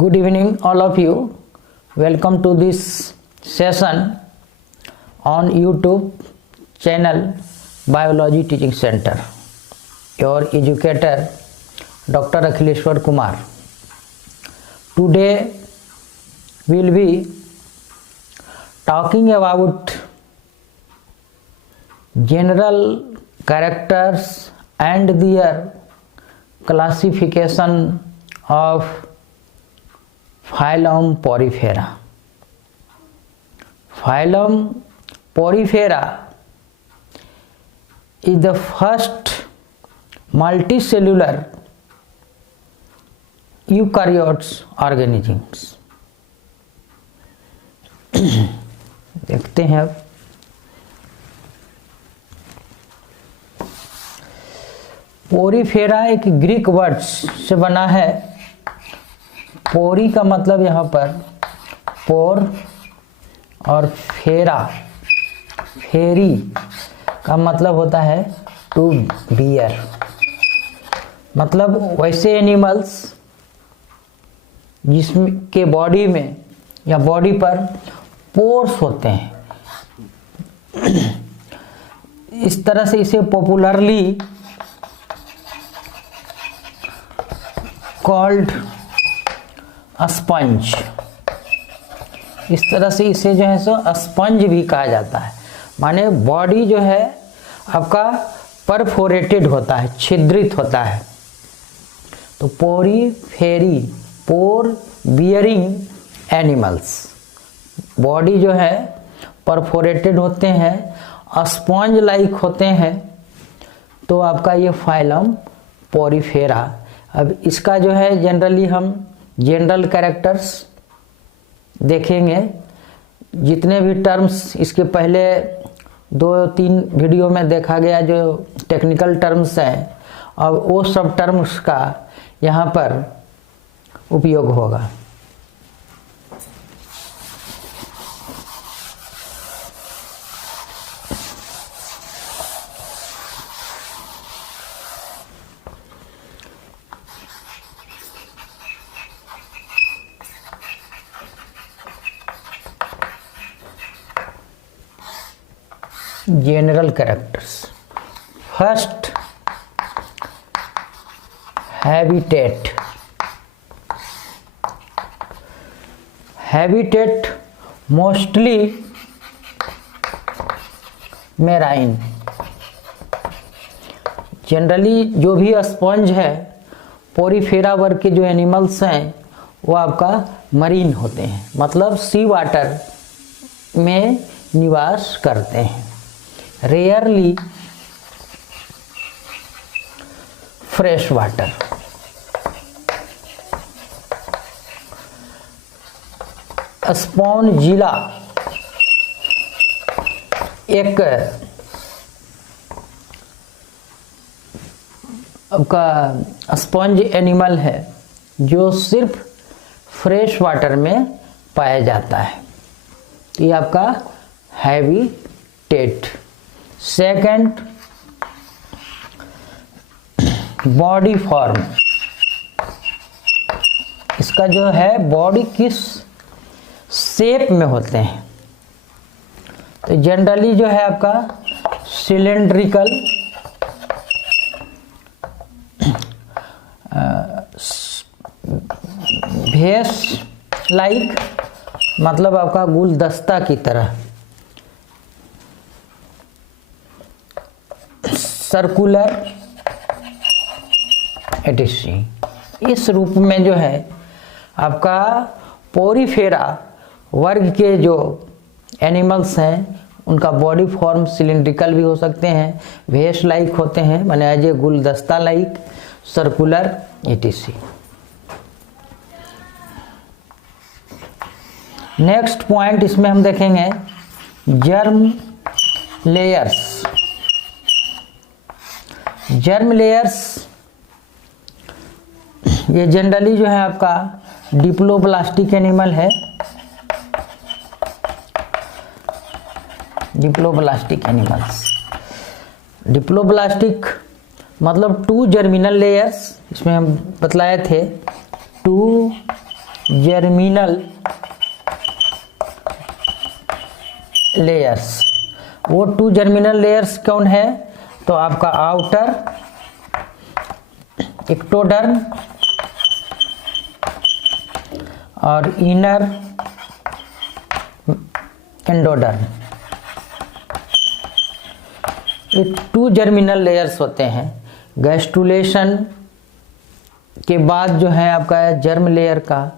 Good evening, all of you. Welcome to this session on YouTube channel Biology Teaching Center. Your educator, Dr. Akhileshwar Kumar. Today we will be talking about general characters and their classification of phylum Porifera. Phylum Porifera is the first multicellular eukaryotes organisms. देखते हैं अब Porifera एक Greek word से बना है। पोरी का मतलब यहाँ पर पोर और फेरा फेरी का मतलब होता है टू बियर, मतलब वैसे एनिमल्स जिसके बॉडी में या बॉडी पर पोर्स होते हैं। इस तरह से इसे पॉपुलरली कॉल्ड स्पंज, इस तरह से इसे जो है सो स्पंज भी कहा जाता है। माने बॉडी जो है आपका परफोरेटेड होता है, छिद्रित होता है। तो पोरी फेरी पोर बियरिंग एनिमल्स, बॉडी जो है परफोरेटेड होते हैं, स्पंज लाइक होते हैं। तो आपका ये फाइलम पोरीफेरा। अब इसका जो है जनरली हम जनरल कैरेक्टर्स देखेंगे। जितने भी टर्म्स इसके पहले 2-3 वीडियो में देखा गया जो टेक्निकल टर्म्स हैं, अब वो सब टर्म्स का यहाँ पर उपयोग होगा। General characters. First, habitat. Habitat mostly marine. Generally जो भी स्पंज है, पोरीफेरा वर्ग के जो एनिमल्स हैं वो आपका मरीन होते हैं, मतलब सी वाटर में निवास करते हैं। Rarely fresh water. स्पॉन्जिला एक आपका स्पंज एनिमल है जो सिर्फ फ्रेश वाटर में पाया जाता है। तो ये आपका हैबिटेट। Second, body form. इसका जो है बॉडी किस शेप में होते हैं। तो जनरली जो है आपका सिलेंड्रिकल, भेस लाइक, मतलब आपका गुलदस्ता की तरह। सर्कुलर एटिसी, इस रूप में जो है आपका पोरीफेरा वर्ग के जो एनिमल्स हैं उनका बॉडी फॉर्म सिलिंड्रिकल भी हो सकते हैं, भेस लाइक होते हैं, माने एज ए गुलदस्ता लाइक, सर्कुलर एटिसी। नेक्स्ट पॉइंट इसमें हम देखेंगे जर्म लेयर्स। जर्म लेयर्स ये जनरली जो है आपका डिप्लोब्लास्टिक एनिमल है। डिप्लोब्लास्टिक एनिमल्स, डिप्लोब्लास्टिक मतलब 2 जर्मिनल लेयर्स, इसमें हम बतलाए थे 2 जर्मिनल लेयर्स। वो 2 जर्मिनल लेयर्स कौन है? तो आपका आउटर एक्टोडर्म और इनर एंडोडर्म। ये 2 जर्मिनल लेयर्स होते हैं। गैस्ट्रुलेशन के बाद जो है आपका जर्म लेयर का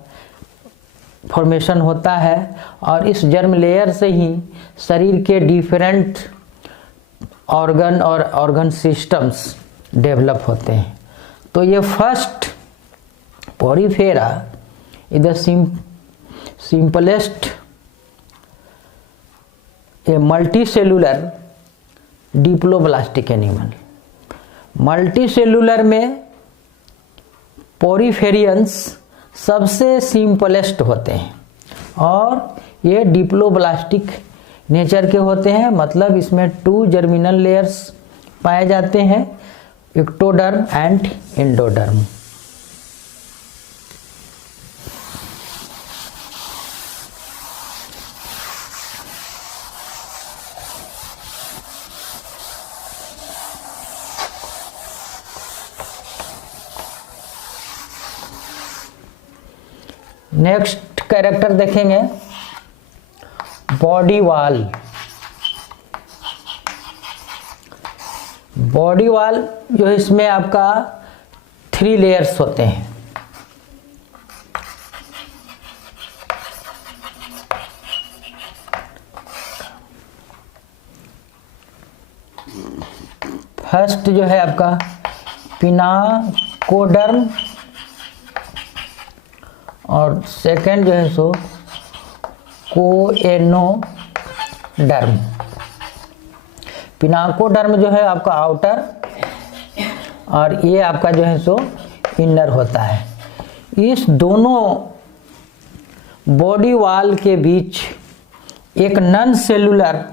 फॉर्मेशन होता है और इस जर्म लेयर से ही शरीर के डिफरेंट ऑर्गन और ऑर्गन सिस्टम्स डेवलप होते हैं। तो ये first Porifera is the simplest A multicellular diploblastic animal. Multicellular में पोरीफेरियंस सबसे सिंपलेस्ट होते हैं और ये डिप्लोब्लास्टिक नेचर के होते हैं, मतलब इसमें 2 जर्मिनल लेयर्स पाए जाते हैं, ectoderm and endoderm. Next character देखेंगे बॉडी वॉल। बॉडी वॉल जो है इसमें आपका 3 लेयर्स होते हैं। फर्स्ट जो है आपका पिनाकोडर्म और सेकंड जो है सो कोएनोडर्म। पिनाकोडर्म जो है आपका आउटर और ये आपका जो है सो इनर होता है। इस दोनों बॉडी वॉल के बीच एक नॉन सेलुलर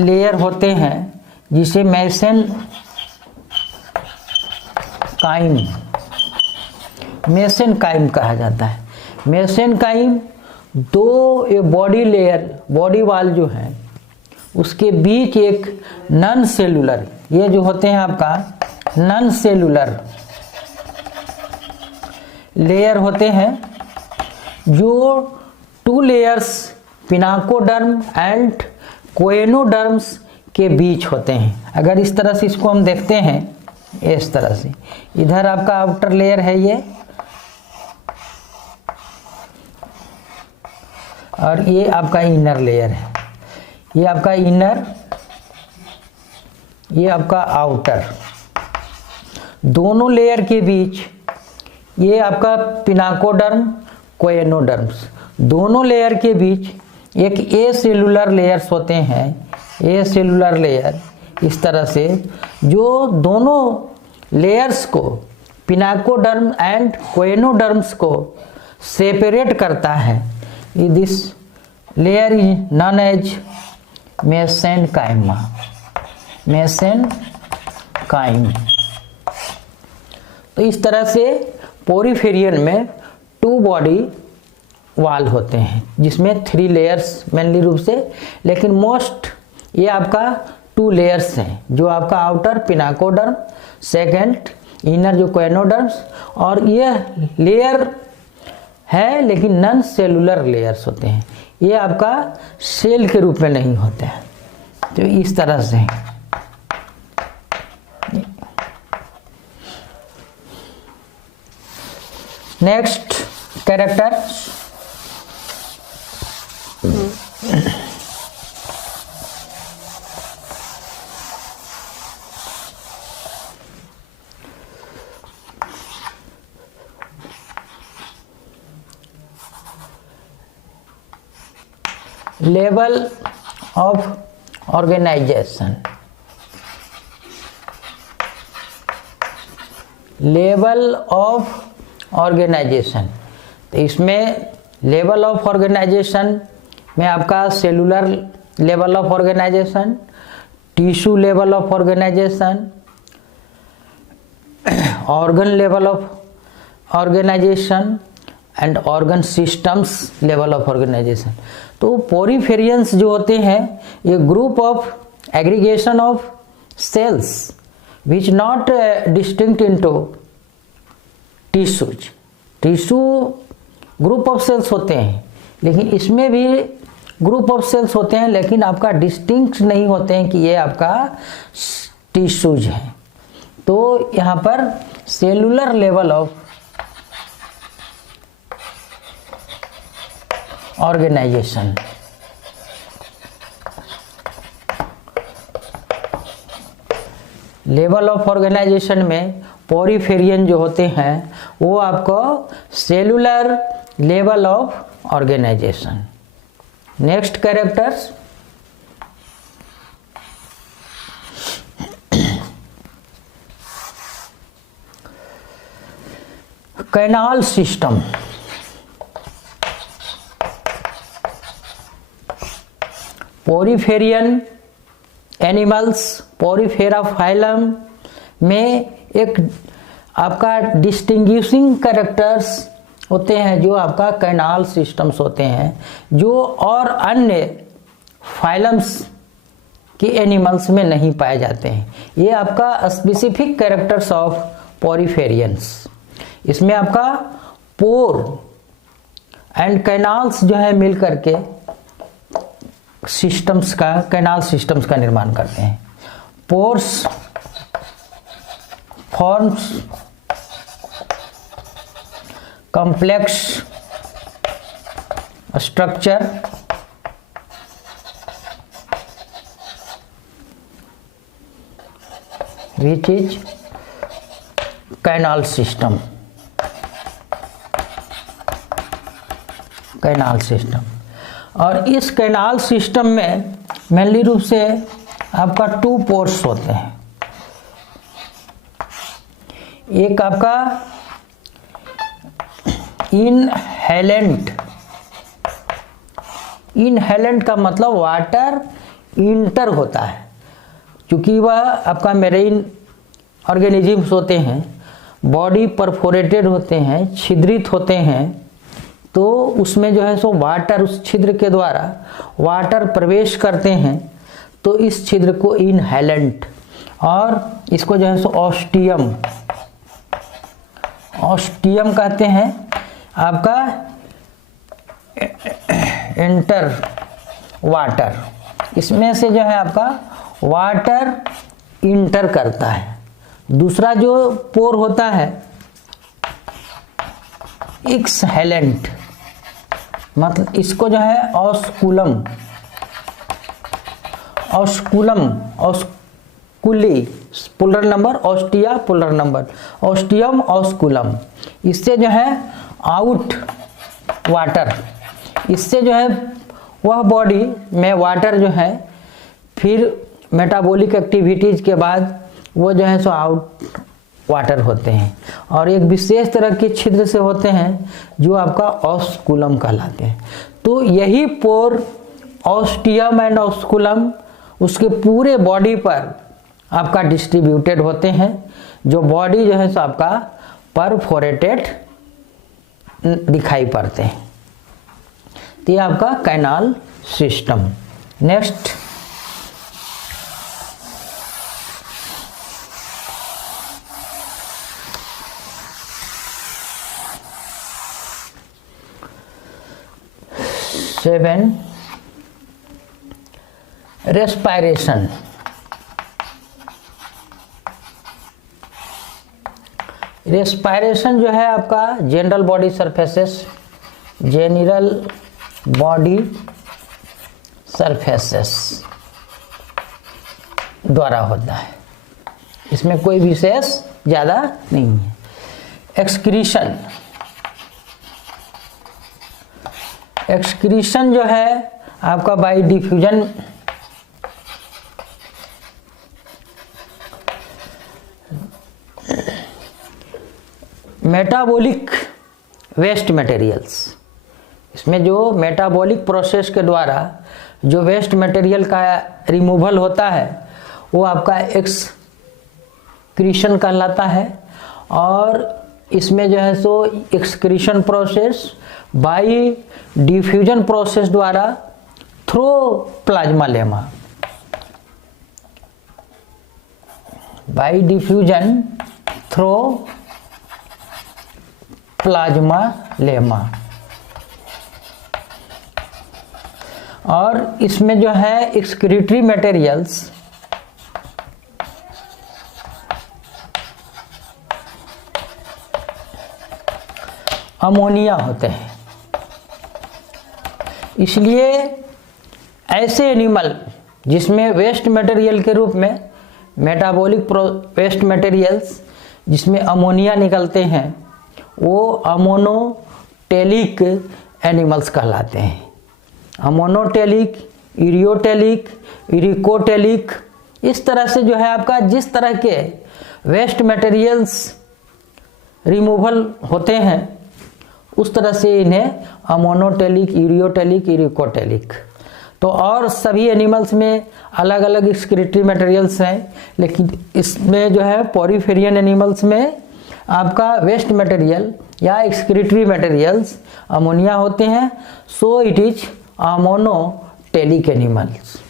लेयर होते हैं जिसे मेसेनकाइम कहा जाता है। मेसेनकाइम 2 ये बॉडी लेयर बॉडी वॉल जो है उसके बीच एक नॉन सेलुलर, ये जो होते हैं आपका नॉन सेलुलर लेयर होते हैं जो 2 लेयर्स पिनाकोडर्म एंड कोएनोडर्म्स के बीच होते हैं। अगर इस तरह से इसको हम देखते हैं, इस तरह से इधर आपका आउटर लेयर है ये और ये आपका इनर लेयर है। ये आपका इनर, ये आपका आउटर। दोनों लेयर के बीच ये आपका पिनाकोडर्म कोएनोडर्म्स, दोनों लेयर के बीच एक ए सेलुलर लेयर्स होते हैं। ए सेलुलर लेयर इस तरह से जो दोनों लेयर्स को पिनाकोडर्म एंड कोएनोडर्म्स को सेपरेट करता है। This layer is known as mesenchyma. Mesenchyme. तो इस तरह से पोरीफेरियन में 2 बॉडी वॉल होते हैं जिसमें 3 लेयर्स मेनली रूप से, लेकिन मोस्ट ये आपका 2 लेयर्स हैं, जो आपका आउटर पिनाकोडर्म, सेकेंड इनर जो कोएनोडर्म्स, और ये लेयर है लेकिन नॉन सेलुलर लेयर्स होते हैं। ये आपका सेल के रूप में नहीं होते हैं। तो इस तरह से next character level of organisation. Level of organisation, तो इसमें लेवल ऑफ ऑर्गेनाइजेशन में आपका cellular level of organisation, tissue level of organisation, organ level of organisation and organ systems level of organisation. तो पोरीफेरियंस जो होते हैं ये group of aggregation of cells which not distinct into tissues. Tissue group of cells होते हैं, लेकिन इसमें भी ग्रुप ऑफ सेल्स होते हैं, लेकिन आपका डिस्टिंक्ट नहीं होते हैं कि ये आपका टिश्यूज है। तो यहाँ पर cellular level of organisation, level of organisation में पोरीफेरियन जो होते हैं वो आपको cellular level of organisation. Next characters, canal system. Poriferan animals, porifera phylum में एक आपका डिस्टिंग्विशिंग कैरेक्टर्स होते हैं जो आपका कैनाल सिस्टम्स होते हैं, जो और अन्य फाइलम्स के एनिमल्स में नहीं पाए जाते हैं। ये आपका स्पेसिफिक कैरेक्टर्स ऑफ पोरीफेरियंस। इसमें आपका पोर एंड कैनाल्स जो है मिल करके सिस्टम्स का, कैनाल सिस्टम्स का निर्माण करते हैं। Pores forms complex structure which is canal system. Canal system, और इस कैनाल सिस्टम में मेनली रूप से आपका 2 पोर्स होते हैं। एक आपका इनहेलेंट, इनहेलेंट का मतलब वाटर इंटर होता है, क्योंकि वह आपका मेरीन ऑर्गेनिजम्स होते हैं, बॉडी परफोरेटेड होते हैं, छिद्रित होते हैं, तो उसमें जो है सो वाटर, उस छिद्र के द्वारा वाटर प्रवेश करते हैं, तो इस छिद्र को इनहेलेंट, और इसको जो है सो ऑस्टियम, ऑस्टियम कहते हैं। आपका इंटर वाटर, इसमें से जो है आपका वाटर इंटर करता है। दूसरा जो पोर होता है एक्सहेलेंट, मतलब इसको जो है osculum, osculum, osculi plural number, ostia plural number, ostium osculum. इससे जो है आउट वाटर, इससे जो है वह बॉडी में वाटर जो है फिर मेटाबॉलिक एक्टिविटीज के बाद वो जो है सो आउट वाटर होते हैं, और एक विशेष तरह के छिद्र से होते हैं जो आपका ऑस्कुलम कहलाते हैं। तो यही पोर ऑस्टियम एंड ऑस्कुलम उसके पूरे बॉडी पर आपका डिस्ट्रीब्यूटेड होते हैं, जो बॉडी जो है सो आपका परफोरेटेड दिखाई पड़ते हैं। तो ये आपका canal system. Next, seven, respiration. Respiration जो है आपका general body surfaces, general body surfaces द्वारा होता है, इसमें कोई विशेष ज़्यादा नहीं है। एक्सक्रीशन, एक्सक्रीशन जो है आपका by diffusion metabolic waste materials, इसमें जो मेटाबॉलिक प्रोसेस के द्वारा जो वेस्ट मटेरियल का रिमूवल होता है वो आपका एक्सक्रीशन कहलाता है। और इसमें जो है सो excretion process by diffusion process द्वारा through plasmalemma, by diffusion through plasmalemma. और इसमें जो है एक्सक्रीटरी मटेरियल्स अमोनिया होते हैं। इसलिए ऐसे एनिमल जिसमें वेस्ट मटेरियल के रूप में मेटाबॉलिक वेस्ट मटेरियल्स जिसमें अमोनिया निकलते हैं वो अमोनोटेलिक एनिमल्स कहलाते हैं। अमोनोटेलिक, यूरियोटेलिक, यूरिकोटेलिक, इस तरह से जो है आपका जिस तरह के वेस्ट मटेरियल्स रिमूवल होते हैं उस तरह से इन्हें अमोनोटेलिक, यूरियोटेलिक, यूरिकोटेलिक। तो और सभी एनिमल्स में अलग अलग एक्सक्रीटरी मटेरियल्स हैं, लेकिन इसमें जो है पोरिफेरियन एनिमल्स में आपका वेस्ट मटेरियल या एक्सक्रीटरी मटेरियल्स अमोनिया होते हैं। So it is ammonotelic animals.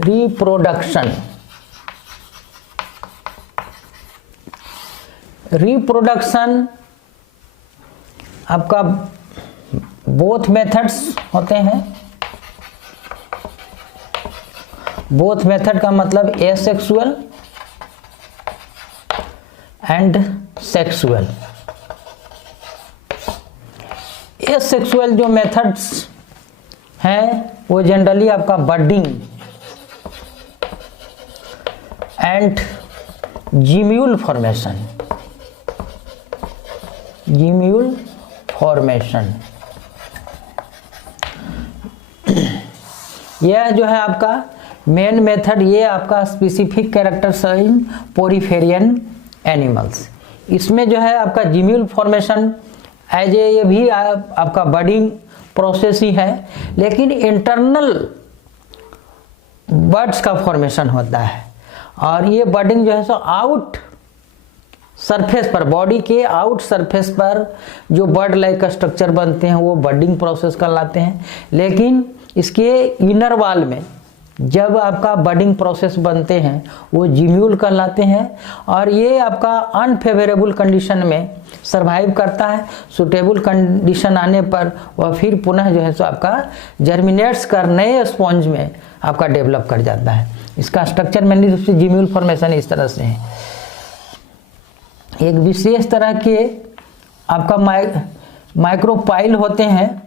Reproduction, reproduction आपका बोथ मेथड्स होते हैं। बोथ मेथड का मतलब एसेक्सुअल एंड सेक्सुअल। एसेक्सुअल जो मेथड्स हैं वो जनरली आपका बडिंग एंड जीम्यूल फॉर्मेशन, जीम्यूल फॉर्मेशन, यह जो है आपका मेन मेथड, ये आपका स्पेसिफिक कैरेक्टर्स इन पोरिफेरियन एनिमल्स। इसमें जो है आपका जीम्यूल फॉर्मेशन एज ए ये भी आपका बडिंग प्रोसेस ही है, लेकिन इंटरनल बड्स का फॉर्मेशन होता है। और ये बडिंग जो है सो आउट सरफेस पर, बॉडी के आउट सरफेस पर जो बर्ड लाइक का स्ट्रक्चर बनते हैं वो बडिंग प्रोसेस कहलाते हैं। लेकिन इसके इनर वॉल में जब आपका बडिंग प्रोसेस बनते हैं वो जीम्यूल कहलाते हैं। और ये आपका अनफेवरेबल कंडीशन में सरवाइव करता है। सुटेबल कंडीशन आने पर वह फिर पुनः जो है सो आपका जर्मिनेट्स कर नए स्पॉन्ज में आपका डेवलप कर जाता है। इसका स्ट्रक्चर मेनली रूप से जीम्यूल फॉर्मेशन इस तरह से है। एक विशेष तरह के आपका माइक्रोपाइल होते हैं।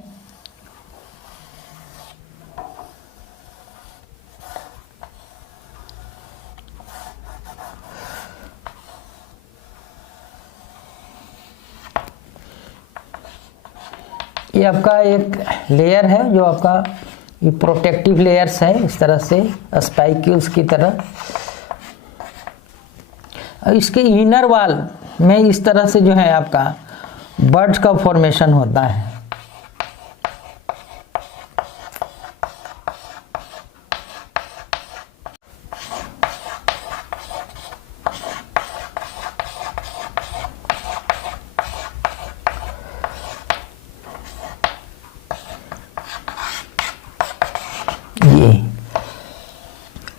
ये आपका एक लेयर है जो आपका ये प्रोटेक्टिव लेयर्स है, इस तरह से स्पाइक्यूल्स की तरह। इसके इनर वॉल में इस तरह से जो है आपका बर्ड्स का फॉर्मेशन होता है।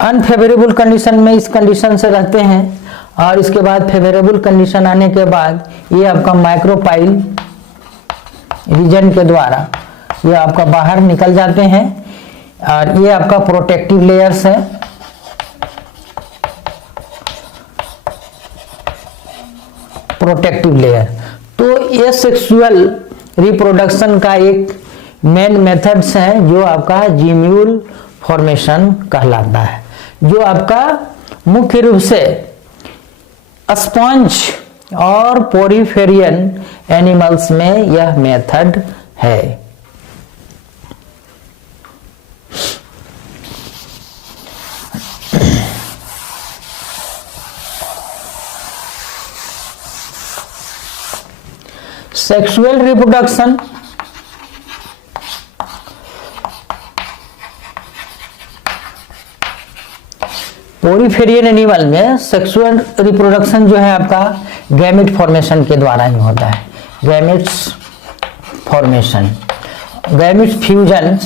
अनफेवरेबल कंडीशन में इस कंडीशन से रहते हैं और इसके बाद फेवरेबल कंडीशन आने के बाद ये आपका माइक्रोपाइल रीजन के द्वारा ये आपका बाहर निकल जाते हैं। और ये आपका प्रोटेक्टिव लेयर्स है। प्रोटेक्टिव लेयर तो ये सेक्सुअल रिप्रोडक्शन का एक मेन मेथड्स है जो आपका जीम्यूल फॉर्मेशन कहलाता है, जो आपका मुख्य रूप से स्पंज और पोरिफेरियन एनिमल्स में यह मेथड है। सेक्सुअल रिप्रोडक्शन पोरीफेरियन एनिमल में सेक्सुअल रिप्रोडक्शन जो है आपका गैमेट फॉर्मेशन के द्वारा ही होता है। Gametes formation, gametes fusion,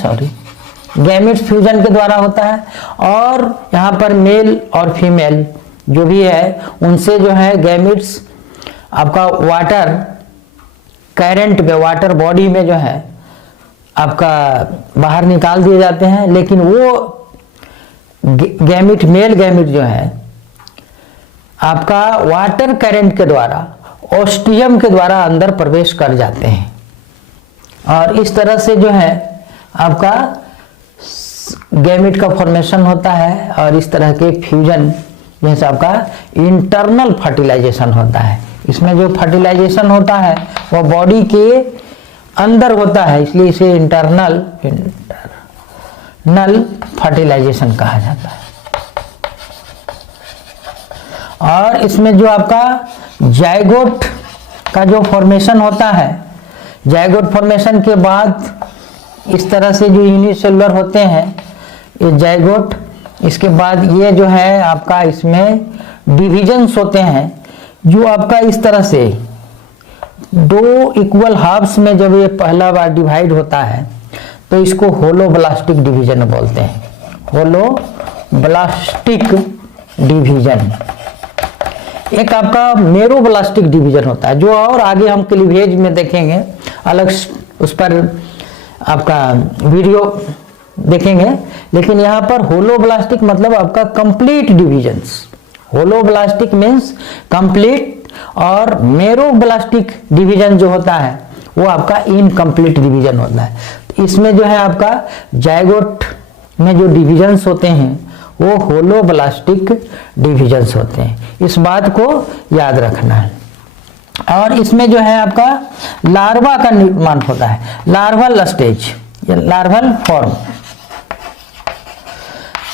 gametes fusion के द्वारा होता है। और यहाँ पर मेल और फीमेल जो भी है उनसे जो है गैमेट्स आपका वाटर करंट में, वाटर बॉडी में जो है आपका बाहर निकाल दिए जाते हैं, लेकिन वो गैमेट, मेल गैमेट जो है आपका वाटर करंट के द्वारा, ओस्टियम के द्वारा अंदर प्रवेश कर जाते हैं और इस तरह से जो है आपका गैमेट का फॉर्मेशन होता है। और इस तरह के फ्यूजन जैसे आपका इंटरनल फर्टिलाइजेशन होता है। इसमें जो फर्टिलाइजेशन होता है वो बॉडी के अंदर होता है, इसलिए इसे इंटरनल फर्टिलाइजेशन कहा जाता है। और इसमें जो आपका जाइगोट का जो फॉर्मेशन होता है, जाइगोट फॉर्मेशन के बाद इस तरह से जो यूनिसेलुलर होते हैं ये जाइगोट, इसके बाद ये जो है आपका इसमें डिविजन्स होते हैं जो आपका इस तरह से दो इक्वल हाफ्स में जब ये पहला बार डिवाइड होता है तो इसको होलोब्लास्टिक डिवीजन बोलते हैं। Holoblastic division. एक आपका मेरोब्लास्टिक डिवीजन होता है जो और आगे हम क्लीवेज में देखेंगे, अलग उस पर आपका वीडियो देखेंगे। लेकिन यहाँ पर होलोब्लास्टिक मतलब आपका complete divisions. Holoblastic means complete और मेरोब्लास्टिक डिवीजन जो होता है वो आपका इनकम्प्लीट डिवीजन होता है। इसमें जो है आपका जाइगोट में जो डिविजन्स होते हैं वो होलोब्लास्टिक डिविजन्स होते हैं। इस बात को याद रखना है। और इसमें जो है आपका लार्वा का निर्माण होता है, लार्वल स्टेज, लार्वल फॉर्म।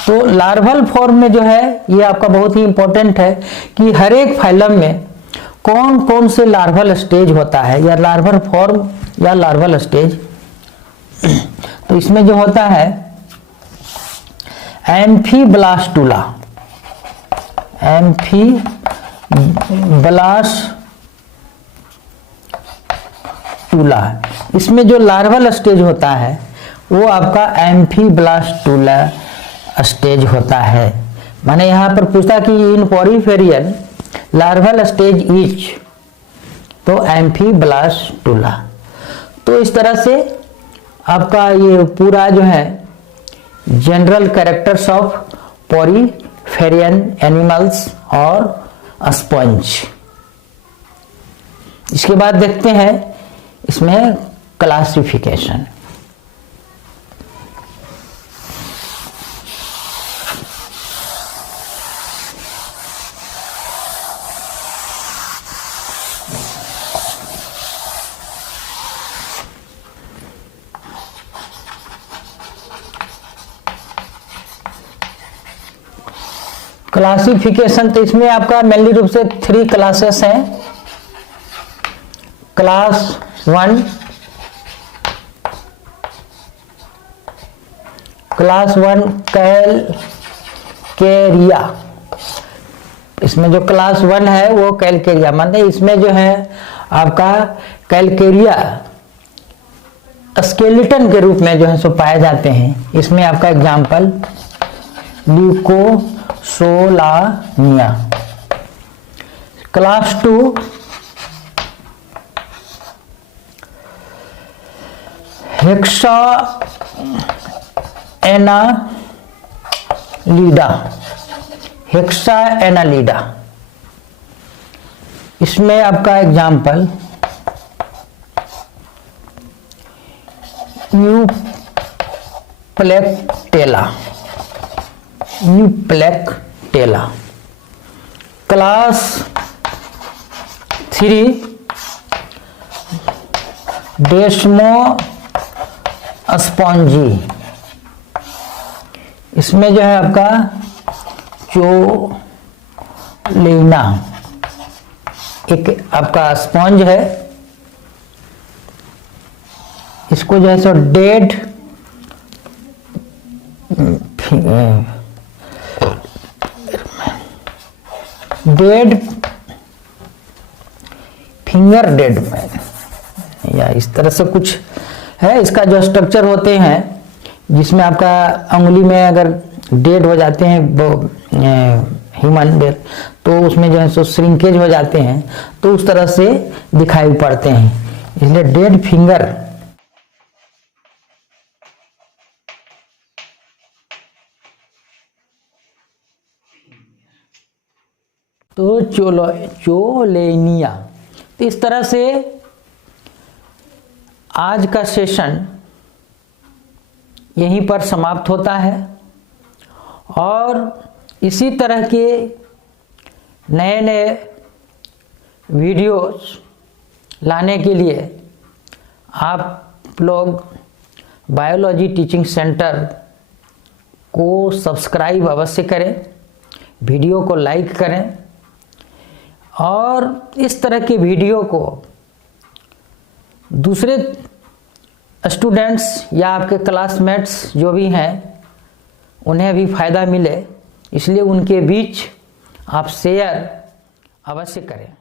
तो लार्वल फॉर्म में जो है ये आपका बहुत ही इंपॉर्टेंट है कि हर एक फाइलम में कौन कौन से लार्वल स्टेज होता है, या लार्वल फॉर्म या लार्वल स्टेज। तो इसमें जो होता है एम्फीब्लास्टुला, एम्फीब्लास्टुला, इसमें जो लार्वल स्टेज होता है वो आपका एम्फीब्लास्टुला स्टेज होता है। माने यहाँ पर पूछता कि इन पोरीफेरियन लार्वल स्टेज इज, तो एम्फीब्लास्टुला। तो इस तरह से आपका ये पूरा जो है जनरल कैरेक्टर्स ऑफ पोरीफेरियन एनिमल्स और स्पंज। इसके बाद देखते हैं इसमें क्लासिफिकेशन। क्लासिफिकेशन, तो इसमें आपका मेनली रूप से 3 क्लासेस हैं। Class 1, Calcarea. इसमें जो क्लास 1 है वो कैलकेरिया, माने इसमें जो है आपका कैलकेरिया स्केलेटन के रूप में जो है सो पाए जाते हैं। इसमें आपका एग्जाम्पल ल्यूकोसोलानिया। क्लास 2 हेक्साएनालिडा। इसमें आपका एग्जाम्पल यूप्लेक्टेला। क्लास 3 डेस्मोस्पोंजी। इसमें जो है आपका चोलेना, एक आपका स्पॉन्ज है इसको जो है सो डेड फिंगर डेड मैन या इस तरह से कुछ है। इसका जो स्ट्रक्चर होते हैं जिसमें आपका अंगुली में अगर डेड हो जाते हैं ह्यूमन डेड, तो उसमें जो है सो श्रिंकेज हो जाते हैं, तो उस तरह से दिखाई पड़ते हैं, इसलिए डेड फिंगर। तो चोलेनिया। तो इस तरह से आज का सेशन यहीं पर समाप्त होता है और इसी तरह के नए नए वीडियोस लाने के लिए आप लोग बायोलॉजी टीचिंग सेंटर को सब्सक्राइब अवश्य करें, वीडियो को लाइक करें और इस तरह के वीडियो को दूसरे स्टूडेंट्स या आपके क्लासमेट्स जो भी हैं उन्हें भी फ़ायदा मिले, इसलिए उनके बीच आप शेयर अवश्य करें।